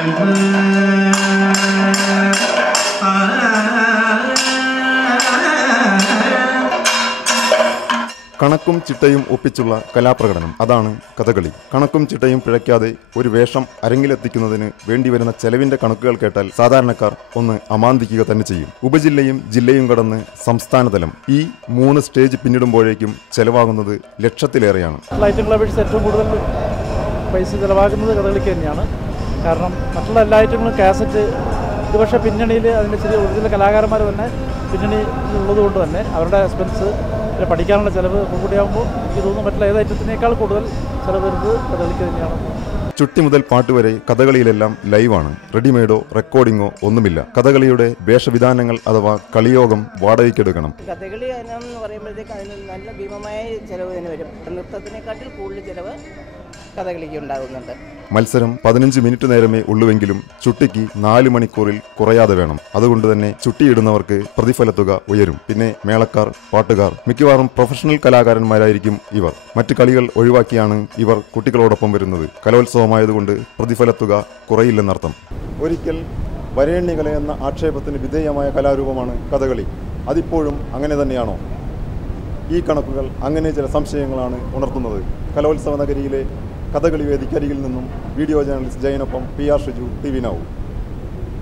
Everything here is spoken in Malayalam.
കണക്കും ചിട്ടയും ഒപ്പിച്ചുള്ള കലാപ്രകടനം, അതാണ് കഥകളി. കണക്കും ചിട്ടയും പിഴയ്ക്കാതെ ഒരു വേഷം അരങ്ങിലെത്തിക്കുന്നതിന് വേണ്ടിവരുന്ന ചെലവിന്റെ കണക്കുകൾ കേട്ടാൽ സാധാരണക്കാർ ഒന്ന് അമാന്തിക്കുക തന്നെ ചെയ്യും. ഉപജില്ലയും ജില്ലയും കടന്ന് സംസ്ഥാനതലം ഈ 3 സ്റ്റേജ് പിന്നിടുമ്പോഴേക്കും ചെലവാകുന്നത് ലക്ഷത്തിലേറെയാണ്. ഐറ്റങ്ങളെ അപേക്ഷിച്ച് ഏറ്റവും കൂടുതൽ പൈസ ചിലവാക്കുന്നത് കഥകളിക്ക് തന്നെയാണ്. കാരണം മറ്റുള്ള എല്ലാ ഐറ്റങ്ങളും കാസറ്റ് ഇത് പക്ഷേ പിന്നണിയിൽ അതിൻ്റെ ചെറിയ ഒറിജിനൽ കലാകാരന്മാർ തന്നെ പിന്നണി ഉള്ളതുകൊണ്ട് തന്നെ അവരുടെ എക്സ്പെൻസ് പഠിക്കാനുള്ള ചിലവ് കൂടിയാകുമ്പോൾ എനിക്ക് തോന്നുന്നു മറ്റുള്ള ഏത് ഐറ്റത്തിനേക്കാൾ കൂടുതൽ ചിലവ് വരുന്നത് കഥകളിക്ക് തന്നെയാണ്. ചുട്ടി മുതൽ പാട്ടുവരെ കഥകളിയിലെല്ലാം ലൈവാണ്. റെഡിമെയ്ഡോ റെക്കോർഡിങ്ങോ ഒന്നുമില്ല. കഥകളിയുടെ വേഷവിധാനങ്ങൾ അഥവാ കളിയോഗം വാടകയ്ക്കെടുക്കണം. കഥകളി എന്ന് പറയുമ്പോഴത്തേക്ക് അതിന് നല്ല ഭീമമായ ചിലവ് തന്നെ വരും. നൃത്തത്തിനെക്കാട്ടിൽ കൂടുതൽ ചിലവ് കഥകളിക്ക് ഉണ്ടാകുന്നുണ്ട്. മത്സരം 15 മിനിറ്റ് നേരമേ ഉള്ളുവെങ്കിലും ചുട്ടിക്ക് 4 മണിക്കൂറിൽ കുറയാതെ വേണം. അതുകൊണ്ട് തന്നെ ചുട്ടിയിടുന്നവർക്ക് പ്രതിഫലത്തുക ഉയരും. പിന്നെ മേളക്കാർ, പാട്ടുകാർ, മിക്കവാറും പ്രൊഫഷണൽ കലാകാരന്മാരായിരിക്കും ഇവർ. മറ്റു കളികൾ ഒഴിവാക്കിയാണ് ഇവർ കുട്ടികളോടൊപ്പം വരുന്നത്. കലോത്സവമായതുകൊണ്ട് പ്രതിഫലത്തുക കുറയില്ലെന്നർത്ഥം. ഒരിക്കൽ വരേണ്യകല എന്ന ആക്ഷേപത്തിന് വിധേയമായ കലാരൂപമാണ് കഥകളി. അതിപ്പോഴും അങ്ങനെ തന്നെയാണോ? ഈ കണക്കുകൾ അങ്ങനെ ചില സംശയങ്ങളാണ് ഉണർത്തുന്നത്. കലോത്സവ നഗരിയിലെ കഥകളി വേദിക്കരികിൽ നിന്നും വീഡിയോ ജേർണലിസ്റ്റ് ജയനൊപ്പം PR ഷിജു, TV Now.